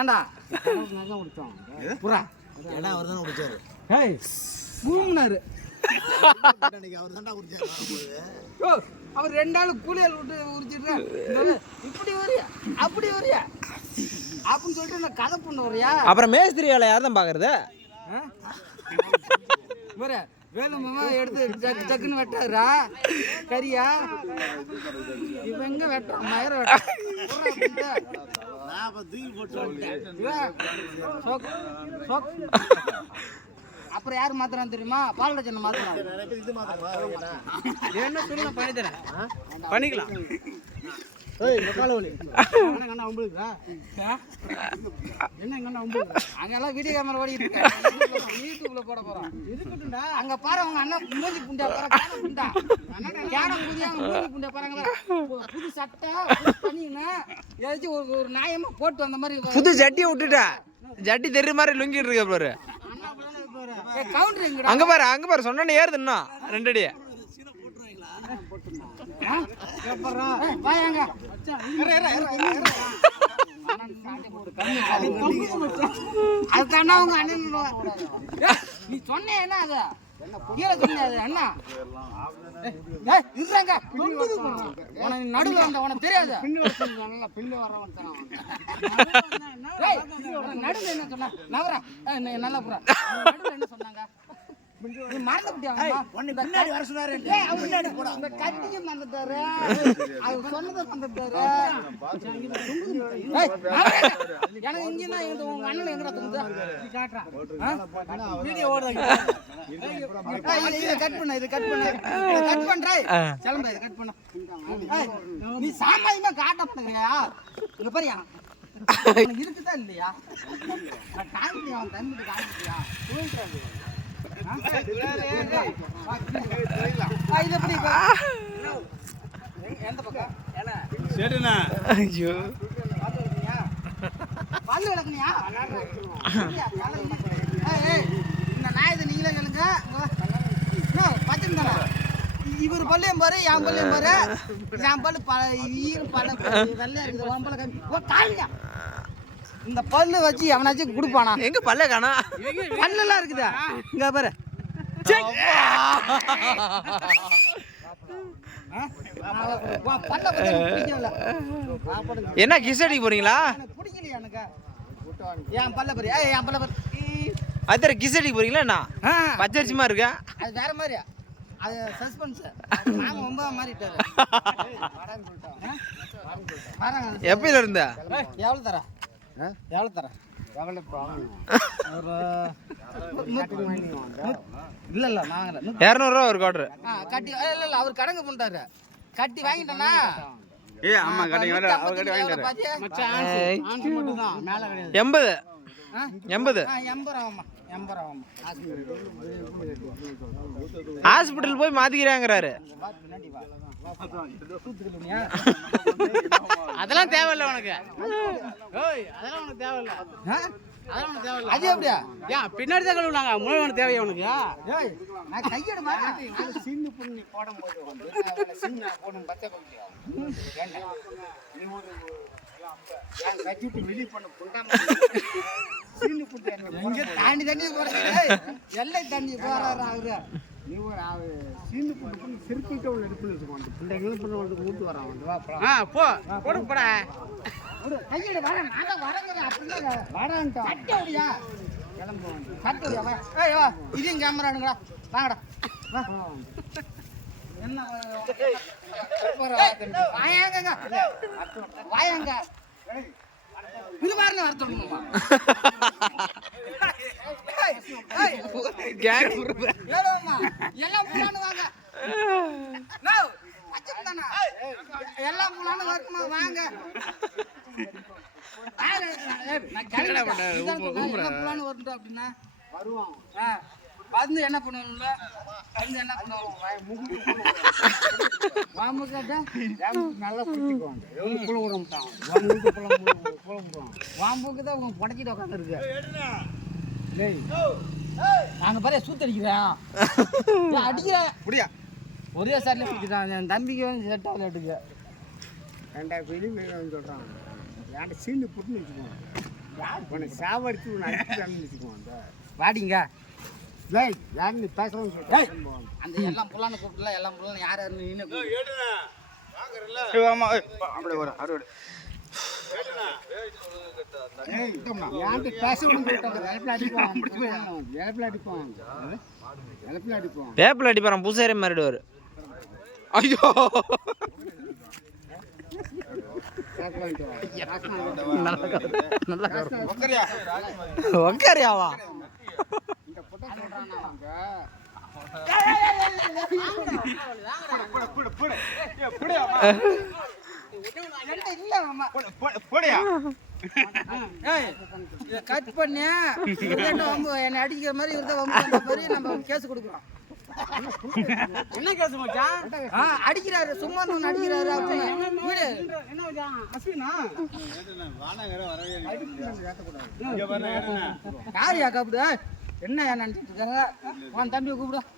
ஏண்டா? புறா. ஏன்னா அவர் தானே குடிச்சாரு? ஏய் பூமினாரு. அவர் தான்டா குடிச்சாரு அவர் ரெண்டு நாள் கூலியால் விட்டு உரிச்சிட்டு இப்படி வரியா? அப்படி வரியா? அப்படின்னு சொல்லிட்டு நான் கதை பண்ண வரியா? அப்புறம் மேஸ்திரி வேலை யார் தான் பார்க்கறது? வேற வேலுமாமா எடுத்து டக்கு டக்குன்னு வெட்டாரா கரியா மயிர வெட்டான் நான் அப்ப தூக்கி போட்டு வந்துட்டேன். அப்புறம் யார் மாத்துறான்னு தெரியுமா? பாலராஜன் மாத்துறான் நிறைய பேர் இது மாத்திரமா? என்ன சொல்லி நான் பண்ணி தரேன் பண்ணிக்கலாம். அங்கெல்லாம் வீடியோ கேமரா ஓடிட்டு இருக்கு? யூடியூப்ல போட போறோம். இருக்கட்டும்டா. அங்க பாரு அவங்க அண்ணன் மூஞ்சி புண்டா பாரு புண்டா. கேன புதியா மூஞ்சி புண்டா பாருங்க புது சட்டை ஏதாச்சும் ஒரு ஒரு நியாயமா போட்டு வந்த மாதிரி புது ஜட்டியை விட்டுட்டா. ஜட்டி தெரிய மாதிரி லுங்கிட்டு இருக்க பாரு. அங்க பாரு அங்க பாரு சொன்னே ஏறுது இன்னும். ரெண்டு அடி ஏய், வாயாங்க உங்க அண்ணன் நீ சொன்ன என்ன அது கீழே சொன்ன அது அண்ணா ஏய், உனக்கு நடுவில் வந்த உனக்கு தெரியாது நல்லா ஏய், உனக்கு நடுவில் என்ன சொன்னா நவரா நீ நல்லா புறா நடுவில் என்ன சொன்னாங்க நீ உன்னை பின்னாடி வர சொன்னாரு ஏய், அவர் முன்னாடி போடா. இந்த கத்திக்கு மறந்துட்டாரு. அவர் சொன்னதை மறந்துட்டாரு. ஏய், அவரே. எனக்கு இங்கன்னா இந்த உங்க அண்ணன் எங்கடா தூங்குது? இதை cut பண்ணு, இதை cut பண்ணு. இதை cut பண்றா. கிளம்பு, இதை cut பண்ணு. நீ சாமானியமா காட்ட மாட்டேங்கிறியா? இங்க பாரியா? இருக்குதா இல்லையா நான் காமிக்கிறேன், அவன்? ஐயோ பல்லு விளக்குனியா? இல்லையா, பல்லு விளக்கு. ஏய், ஏய், இந்த நாயத்தை நீங்களே கேளுங்க. பச்சை? இவர் பல்லையும் பாரு என் பல்லையும் பாரு என் பல்லு ப ஈர பல்ல வெள்ளையா இருக்குது உன் பல்ல கம்மி ஓ காலியா இந்த பல்லு வச்சு எவனாச்சும் கொடுப்பானா எங்க பல்ல காணா பல்லெல்லாம் இருக்குதா இங்க பாரு என்ன கிஸ் அடிக்க போறீங்களா? எனக்கு பிடிக்கலையா எனக்கு என் பல்ல பாரு ஏய் என் பல்ல பாரு ஈ. அது கிஸ் அடிக்க போறீங்களா என்ன? ஆ, பச்சரிசிமா இருக்கா? அது வேற மாதிரி அது சஸ்பென்ஸ் நாம ரொம்ப மாறிட்டாரு எப்பயில இருந்த? எவ்வளோ தர எவ்வளோ தர இல்ல இல்ல நாங்கள இரநூறுவா ஒரு குவாட்ரு கட்டி இல்ல இல்ல அவர் கடங்க பண்ணிட்டாரு கட்டி வாங்கிட்டோம்னா ஏ ஆமா கடைங்க வேற அவர் கடை வாங்கிட்டாரு. மேல கிடையாது. எண்பது? எண்பது. ஹாஸ்பிட்டல் போய் மாத்திக்கிறாங்கிறாரு. அதெல்லாம் தேவையில்ல உனக்கு. ஓய் அதெல்லாம் உனக்கு தேவையில்ல. ஆ? அதெல்லாம் உனக்கு தேவையில்ல. அது எப்படியா? ஏன் பின்னாடி தான் கழுவுனாங்க. முன்னாடி உனக்கு தேவையா உனக்கு? ஏய் நான் கையெடுமா சின்ன புண்ணி போடும்போது வந்து சின்ன போடும் பத்த முடியும் நீ ஒரு என் கட்டிட்டு வெளியே பண்ண புண்டாம சின்ன புண்டை இங்க தாண்டி தண்ணி போறது எல்லை தண்ணி போறாரு அவரு? உள்ள கூட்டு வா ஆ போ. போடு போடா கையெடு வர நான் வா ஏய் வா. இதையும் வாங்கடா வா என்ன வாயாங்க வாயாங்க. மாதிரி வர சொல்லணுமா கேங் எல்லாம் புலான்னு வாங்க? எல்லாம் புலான்னு வரணுமா வாங்க நான் எல்லாம் புலான்னு வரட்டும் அப்படின்னா வருவான் வந்து என்ன பண்ணணும்ல வந்து என்ன பண்ணுவோம்? வாமு கேட்டா நல்லா பிடிச்சிக்குவாங்க? எவ்வளோ புல விடமாட்டான் வந்து புல புல விடுவான் வாம்புக்கு தான் உங்க புடச்சிட்டு உட்காந்துருக்கு நாங்க பாரு சூத்தடிக்கிறேன். அடிக்கிறேன் முடியா ஒரே சாரில் பிடிக்கிறான். என் தம்பிக்கு வந்து செட் ஆகல எடுக்க. ரெண்டாயிரம் வெளியே சொல்கிறான் ஏன்டா சீனு புட்டுன்னு வச்சுக்குவான். உனக்கு சாவடிச்சு உன்னை அடிச்சுட்டான்னு வச்சுக்குவான் அந்த. வாடிங்க. டேய் யார் நீ பேசுறோம்னு சொல்லிட்டு அந்த எல்லாம் புல்லான்னு கூப்பிடல எல்லாம் புல்லான்னு யார் ஆமா ஏய், அப்படியே வர அறுவடை. அடிப்பான். அடிப்பான். அடிப்பான். வேப்பில் அடிப்பாரான் பூசாரி மாறிடுவார். ஐயோ. அடிப்பான். உக்காரியாவா? அவங்க கட் பண்ணி இவர்தான் என்னை அடிக்கிற மாதிரி இவர்தான் மாதிரி நம்ம கேஸ் கொடுக்குறோம் என்ன கேஸ் மச்சான் ஆ அடிக்கிறாரு சும்மா ஒன்று அடிக்கிறாரு அப்படின்னு வீடு என்ன மச்சான் அஸ்வினா யார் யா கூப்பிடு என்ன நினச்சிட்டு இருக்காங்க. உன் தம்பியை கூப்பிடும்